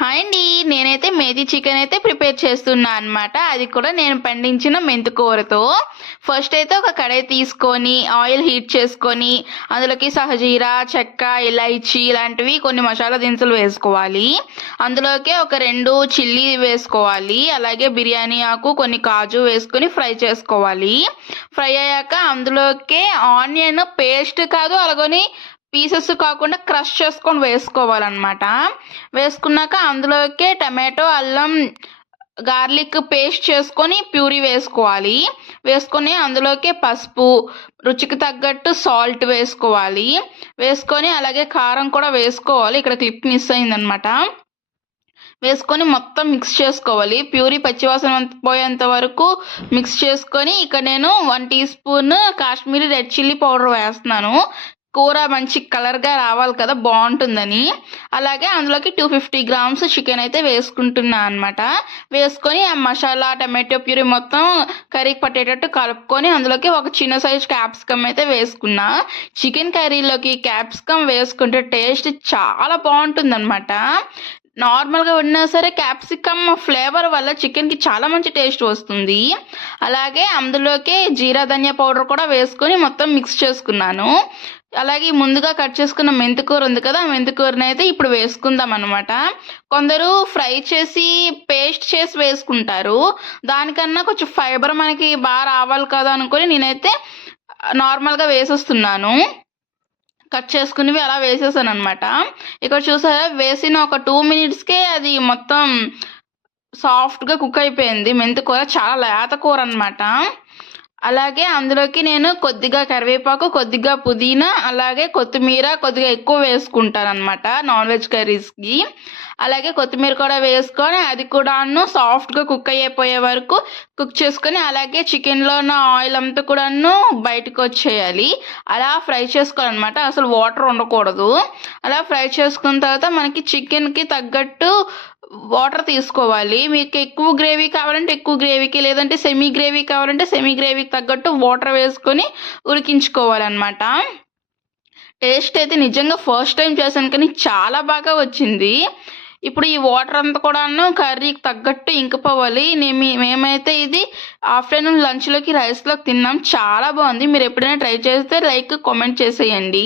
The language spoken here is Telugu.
హాయ్ అండి. నేనైతే మేథీ చికెన్ అయితే ప్రిపేర్ చేస్తున్నా అనమాట. అది కూడా నేను పండించిన మెంతికూరతో. ఫస్ట్ అయితే ఒక కడాయి తీసుకొని ఆయిల్ హీట్ చేసుకొని అందులోకి సహజీరా, చెక్క, ఇలైచి ఇలాంటివి కొన్ని మసాలా దినుసులు వేసుకోవాలి. అందులోకి ఒక 2 చిల్లీ వేసుకోవాలి. అలాగే బిర్యానీ ఆకు, కొన్ని కాజు వేసుకొని ఫ్రై చేసుకోవాలి. ఫ్రై అయ్యాక అందులోకి ఆనియన్ పేస్ట్ కాదు, అలాగని పీసెస్ కాకుండా క్రష్ చేసుకొని వేసుకోవాలన్నమాట. వేసుకున్నాక అందులోకే టమాటో, అల్లం, గార్లిక్ పేస్ట్ చేసుకొని ప్యూరీ వేసుకోవాలి. వేసుకొని అందులోకే పసుపు, రుచికి తగ్గట్టు సాల్ట్ వేసుకోవాలి. వేసుకొని అలాగే కారం కూడా వేసుకోవాలి. ఇక్కడ క్లిప్ మిస్ అయిందనమాట. వేసుకొని మొత్తం మిక్స్ చేసుకోవాలి. ప్యూరీ పచ్చివాసన పోయేంత వరకు మిక్స్ చేసుకొని ఇక నేను 1 teaspoon Kashmiri red chilli powder వేస్తున్నాను. కూర మంచి కలర్గా రావాలి కదా, బాగుంటుందని. అలాగే అందులోకి 250 గ్రామ్స్ చికెన్ అయితే వేసుకుంటున్నా అనమాట. వేసుకొని ఆ మసాలా, టమాటో ప్యూరీ మొత్తం కర్రీకి పట్టేటట్టు కలుపుకొని అందులోకి ఒక చిన్న సైజ్ క్యాప్సికమ్ అయితే వేసుకున్నా. చికెన్ కర్రీలోకి క్యాప్సికమ్ వేసుకుంటే టేస్ట్ చాలా బాగుంటుంది అనమాట. నార్మల్గా ఉన్నా సరే క్యాప్సికమ్ ఫ్లేవర్ వల్ల చికెన్కి చాలా మంచి టేస్ట్ వస్తుంది. అలాగే అందులోకి జీరా ధనియా పౌడర్ కూడా వేసుకొని మొత్తం మిక్స్ చేసుకున్నాను. అలాగే ముందుగా కట్ చేసుకున్న మెంతికూర ఉంది కదా, ఆ మెంతికూరని అయితే ఇప్పుడు వేసుకుందాం అనమాట. కొందరు ఫ్రై చేసి పేస్ట్ చేసి వేసుకుంటారు. దానికన్నా కొంచెం ఫైబర్ మనకి బాగా రావాలి కదా అనుకొని నేనైతే నార్మల్గా వేసేస్తున్నాను. కట్ చేసుకునేవి అలా వేసేసాను అనమాట. ఇక్కడ చూసారా, వేసిన ఒక 2 మినిట్స్కే అది మొత్తం సాఫ్ట్గా కుక్ అయిపోయింది. మెంతికూర చాలా లేత కూర అనమాట. అలాగే అందులోకి నేను కొద్దిగా కరివేపాకు, కొద్దిగా పుదీనా, అలాగే కొత్తిమీర కొద్దిగా ఎక్కువ వేసుకుంటాను అనమాట నాన్ వెజ్ కర్రీస్కి. అలాగే కొత్తిమీర కూడా వేసుకొని అది కూడాను సాఫ్ట్గా కుక్ అయిపోయే వరకు కుక్ చేసుకొని అలాగే చికెన్లో ఉన్న ఆయిల్ అంతా కూడాను బయటకు వచ్చేయాలి. అలా ఫ్రై చేసుకోవాలన్నమాట. అసలు వాటర్ ఉండకూడదు. అలా ఫ్రై చేసుకున్న తర్వాత మనకి చికెన్కి తగ్గట్టు వాటర్ తీసుకోవాలి. మీకు ఎక్కువ గ్రేవీ కావాలంటే ఎక్కువ గ్రేవీకి, లేదంటే సెమీ గ్రేవీ కావాలంటే సెమీ గ్రేవీకి తగ్గట్టు వాటర్ వేసుకొని ఉడికించుకోవాలన్నమాట. టేస్ట్ అయితే నిజంగా ఫస్ట్ టైం చేశాను కానీ చాలా బాగా వచ్చింది. ఇప్పుడు ఈ వాటర్ అంతా కూడాను కర్రీకి తగ్గట్టు ఇంకిపోవాలి. మేమైతే ఇది ఆఫ్టర్నూన్ లంచ్లోకి రైస్లోకి తిన్నాం. చాలా బాగుంది. మీరు ఎప్పుడైనా ట్రై చేస్తే లైక్ కామెంట్ చేసేయండి.